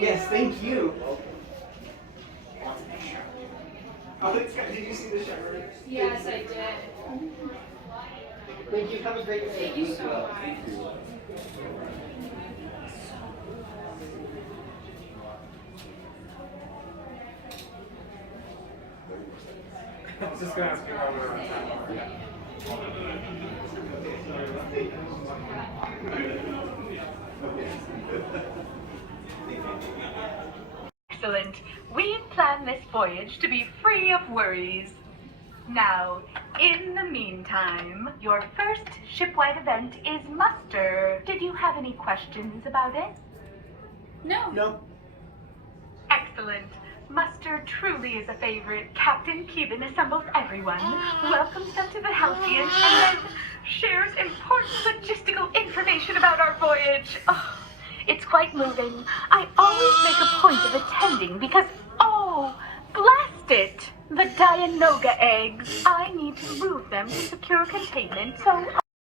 Yes, thank you. Oh, did you see the shower? Yes, I did. Thank you. Have a great day. Thank you so much. I was just gonna ask you how we're on time. Excellent. We planned this voyage to be free of worries. Now, in the meantime, your first shipwide event is muster. Did you have any questions about it? No. No. Excellent. Muster truly is a favorite. Captain Keevan assembles everyone, welcomes them to the Halcyon, and then shares important logistical information about our voyage. Oh, it's quite moving. I always make a point of attending because, oh, blast it! The Dianoga eggs. I need to move them to secure containment, so